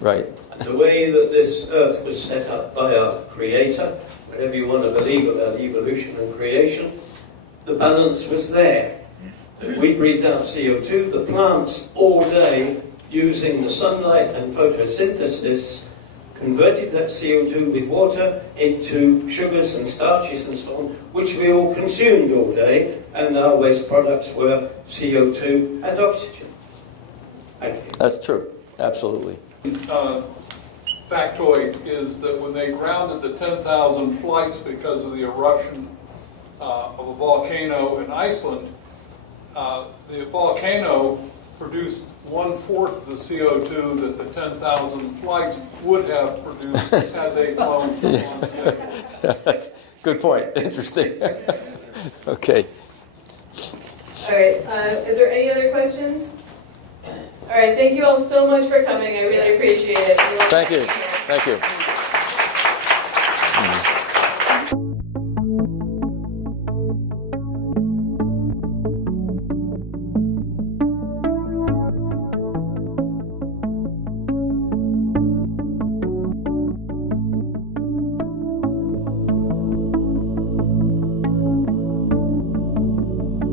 Right. The way that this earth was set up by our Creator, whatever you want to believe about evolution and creation, the balance was there. We breathed out CO2, the plants all day, using the sunlight and photosynthesis, converted that CO2 with water into sugars and starches and so on, which we all consumed all day, and our waste products were CO2 and oxygen. Thank you. That's true. Absolutely. Factoid is that when they grounded the 10,000 flights because of the eruption of a volcano in Iceland, the volcano produced 1/4 of the CO2 that the 10,000 flights would have produced had they flown from one day. That's a good point. Interesting. Okay. All right, is there any other questions? All right, thank you all so much for coming. I really appreciate it. Thank you. Thank you.